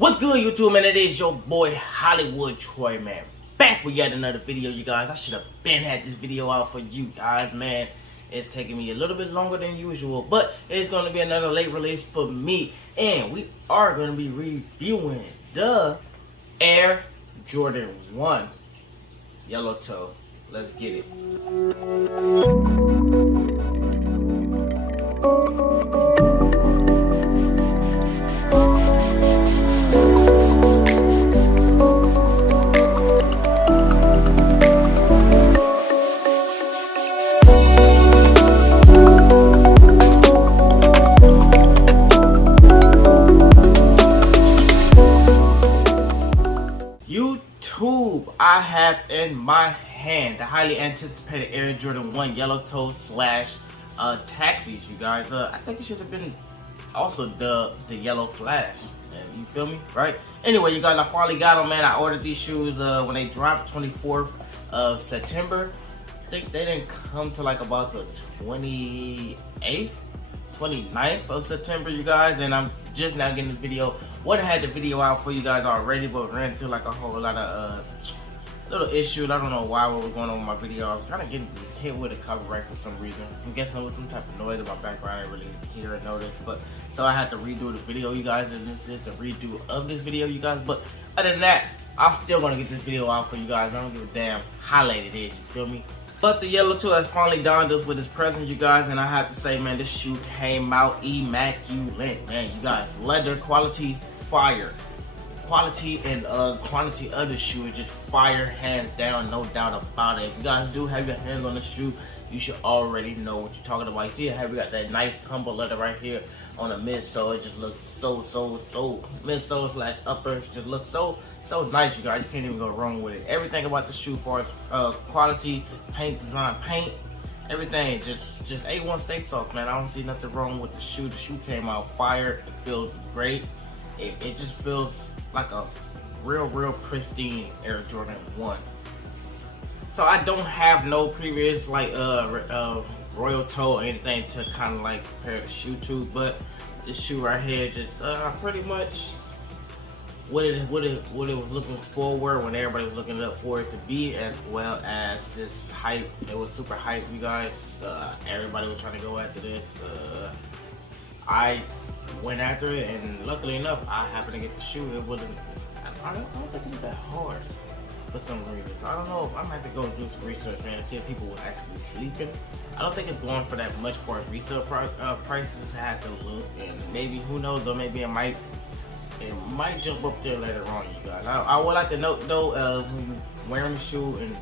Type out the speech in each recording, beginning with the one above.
What's good, YouTube, man? It is your boy Hollywood Troy, man. Back with yet another video, you guys. I should have been had this video out for you guys, man. It's taking me a little bit longer than usual, but it's going to be another late release for me. And we are going to be reviewing the Air Jordan 1 Yellow Toe. Let's get it. YouTube, I have in my hand the highly anticipated Air Jordan 1 Yellow Toe slash taxis, you guys. I think it should have been also dubbed the Yellow Flash. You feel me? Right? Anyway, you guys, I finally got them, man. I ordered these shoes when they dropped 24th of September. I think they didn't come to like about the 28th, 29th of September, you guys, and I'm just now getting this video. Would have had the video out for you guys already, but ran into like a whole lot of little issues. I don't know why what was going on with my video. I was kind of getting hit with a copyright for some reason. I'm guessing with some type of noise in my background. I didn't really hear or notice, but so I had to redo the video, you guys, and this is a redo of this video, you guys. But other than that, I'm still gonna get this video out for you guys. I don't give a damn how late it is, you feel me? But the Yellow Toe has finally donned us with his presence, you guys, and I have to say, man, this shoe came out immaculate, man. You guys, leather quality, fire. Quality and quantity of the shoe is just fire, hands down, no doubt about it. If you guys do have your hands on the shoe, you should already know what you're talking about. You see how we got that nice tumble leather right here on the midsole. It just looks so midsole slash upper just looks so nice, you guys. You can't even go wrong with it. Everything about the shoe, for quality, paint design, paint, everything, just A1 steak sauce, man. I don't see nothing wrong with the shoe. The shoe came out fire. It feels great. It just feels like a real pristine Air Jordan 1. So I don't have no previous like Royal Toe or anything to kind of like compare the shoe to, but this shoe right here just pretty much what it was looking forward when everybody was looking up for it to be, as well as this hype. It was super hype, you guys. Everybody was trying to go after this. I went after it, and luckily enough, I happened to get the shoe. It wasn't, I don't think it was that hard for some reason. So I don't know if I'm gonna have to go do some research, man, and see if people were actually sleeping. I don't think it's going for that much for its resale prices. I have to look, and maybe, who knows, though, maybe it might jump up there later on, you guys. I would like to note, though, when you're wearing the shoe and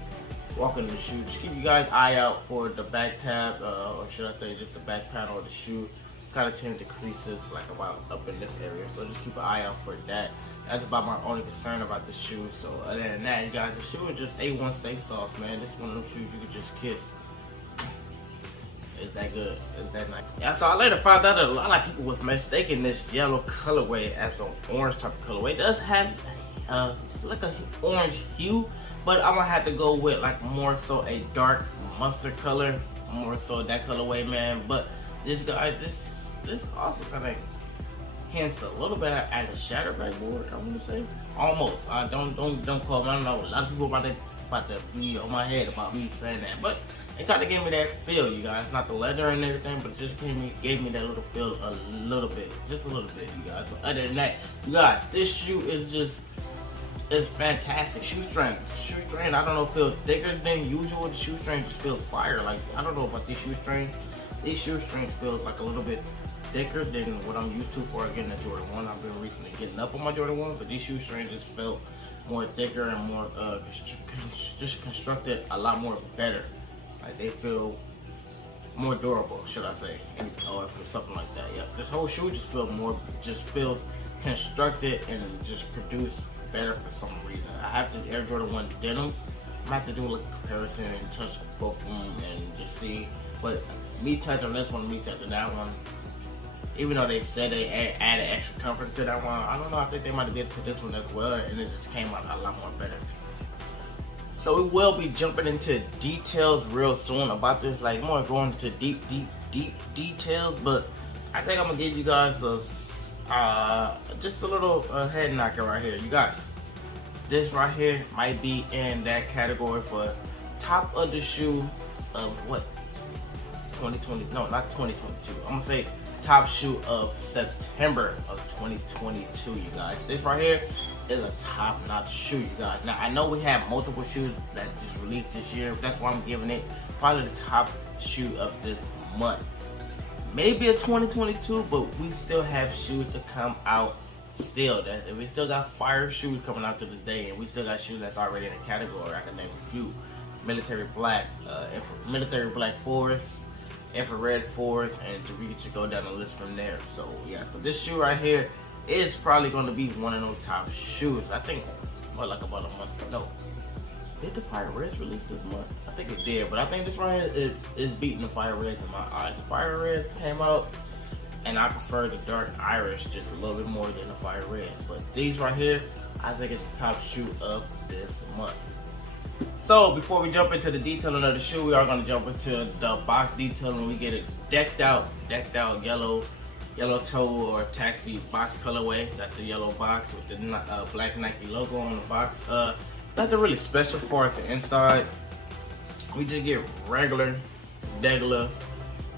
walking the shoe, just keep you guys eye out for the back tab, or should I say just the back panel of the shoe. Kind of change the creases like about up in this area, so just keep an eye out for that. That's about my only concern about the shoe. So other than that, you guys, the shoe is just A1 steak sauce, man. This is one of those shoes you could just kiss. It's that good. It's that nice. Yeah, so I later found out that a lot of people was mistaking this yellow colorway as an orange type of colorway. It does have it's like an orange hue, but I'm gonna have to go with like more so a dark mustard color, more so that colorway, man. But this guy this also kind of hints a little bit at a Shatterback board, I want to say. Almost. Don't call me. I don't know. A lot of people about to be on my head about me saying that, but it kind of gave me that feel, you guys. Not the leather and everything, but it just gave me that little feel a little bit, just a little bit, you guys. But other than that, you guys, this shoe is it's fantastic. Shoe string, I don't know, feels thicker than usual. The shoe string just feels fire. Like, I don't know about these shoe strings. These shoe strings feels like a little bit thicker than what I'm used to for getting a Jordan 1. I've been recently getting up on my Jordan 1, but these shoe strings just felt more thicker and more just constructed a lot more better. Like, they feel more durable, should I say, or something like that. Yeah, this whole shoe just feels constructed and just produced better for some reason. I have the Air Jordan 1 denim. I have to do a comparison and touch both of them and just see. But me touching this one, me touching that one, even though they said they added extra comfort to that one, I don't know, I think they might have did to this one as well, and it just came out a lot more better. So we will be jumping into details real soon about this, like more going into deep details, but I think I'm gonna give you guys Just a little head knocker right here, you guys. This right here might be in that category for top of the shoe of what? 2020? No, not 2022. I'm gonna say top shoe of September of 2022, you guys. This right here is a top-notch shoe, you guys. Now I know we have multiple shoes that just released this year. That's why I'm giving it probably the top shoe of this month. Maybe a 2022, but we still have shoes to come out. Still, that we still got fire shoes coming out to this day, and we still got shoes that's already in the category. I can name a few: military black, military black forest, infrared forest, and we could go down the list from there. So yeah, but this shoe right here is probably going to be one of those top shoes. I think, well, like about a month. No, did the Fire Reds release this month? I think it did, but I think this right here is beating the Fire Reds in my eyes. The Fire Reds came out, and I prefer the Dark Irish just a little bit more than the Fire Reds. But these right here, I think it's the top shoe of this month. So before we jump into the detailing of the shoe, we are going to jump into the box detailing. We get it decked out yellow toe or taxi box colorway. Got the yellow box with the black Nike logo on the box. Nothing really special for us the inside. We just get regular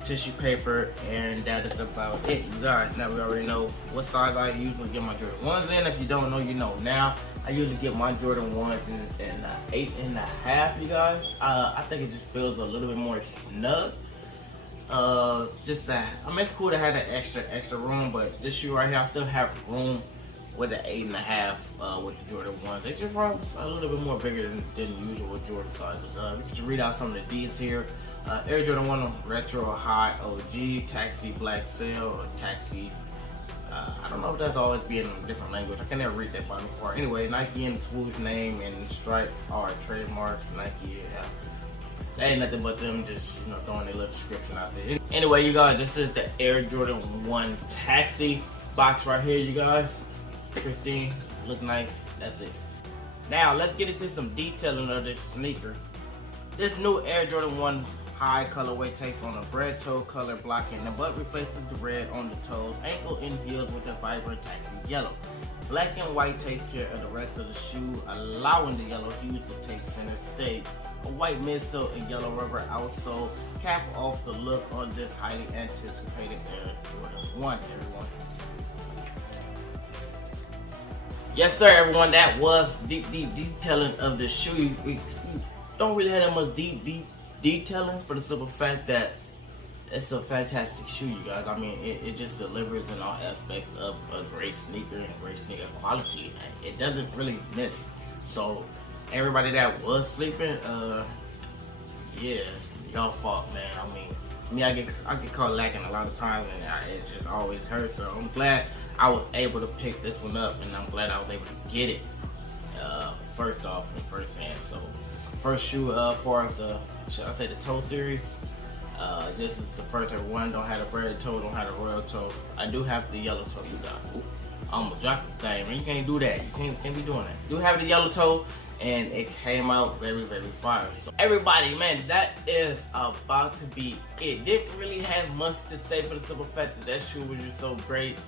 tissue paper, and that is about it, you guys. Now we already know what size I usually get my Jordan 1s in. If you don't know, you know now. I usually get my Jordan 1s in 8.5, you guys. I think it just feels a little bit more snug. Just that, I mean, it's cool to have that extra room, but this shoe right here, I still have room with the 8.5 with the Jordan 1s. They just run a little bit more bigger than usual Jordan sizes. We can just read out some of the D's here. Air Jordan 1 Retro High OG, Taxi Black Sail, or Taxi. I don't know if that's always being in a different language. I can never read that bottom part. Anyway, Nike and the swoosh name and the stripes are trademarks. Nike, yeah. That ain't nothing but them just, you know, throwing their little description out there. Anyway, you guys, this is the Air Jordan 1 Taxi box right here, you guys. Christine, look nice. That's it. Now, let's get into some detailing of this sneaker. This new Air Jordan 1 High colorway takes on a bread toe color blocking the butt, replaces the red on the toes, ankle and heels with a vibrant taxi yellow. Black and white takes care of the rest of the shoe, allowing the yellow hues to take center stage. A white midsole and yellow rubber outsole cap off the look on this highly anticipated Air Jordan 1, everyone. Yes, sir, everyone. That was deep detailing of the shoe. We don't really have that much deep detailing for the simple fact that it's a fantastic shoe, you guys. I mean, it just delivers in all aspects of a great sneaker and great sneaker quality. It doesn't really miss. So everybody that was sleeping, yeah, y'all fault, man. I mean, I get caught lacking a lot of times, and it just always hurts. So I'm glad I was able to pick this one up, and I'm glad I was able to get it first off in first hand. So first shoe for us, should I say the toe series? This is the first one. Don't have the bread toe, don't have the royal toe. I do have the yellow toe, you guys. Ooh, I almost dropped this thing, man. You can't do that. You can't be doing that. Do have the yellow toe, and it came out very fire. So everybody, man, that is about to be it. Didn't really have much to say for the simple fact that that shoe was just so great.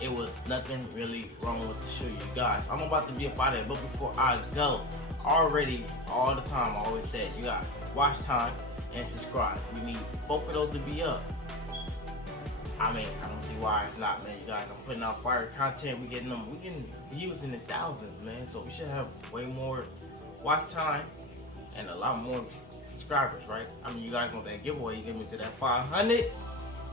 It was nothing really wrong with the shoe, you guys. I'm about to be up out of it, but before I go, already all the time I always said, you guys, watch time and subscribe. We need both of those to be up. I mean, I don't see why it's not, man. You guys, I'm putting out fire content. We getting views in the thousands, man. So we should have way more watch time and a lot more subscribers, right? I mean, you guys want that giveaway. You get me to that 500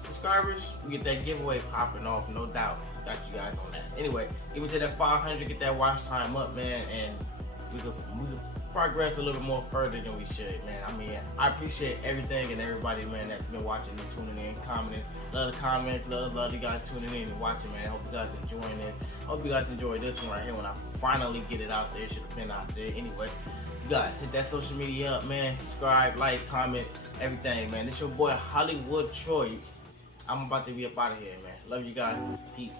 subscribers, we get that giveaway popping off, no doubt. Got you guys on that. Anyway, get me to that 500, get that watch time up, man, and we could progress a little more further than we should, man. I mean, I appreciate everything and everybody, man, that's been watching and tuning in, commenting. Love the comments, love you guys tuning in and watching, man. Hope you guys enjoying this. Hope you guys enjoy this one right here when I finally get it out there. It should have been out there. Anyway, you guys, hit that social media up, man. Subscribe, like, comment, everything, man. It's your boy, Hollywood Troy. I'm about to be up out of here, man. Love you guys. Peace.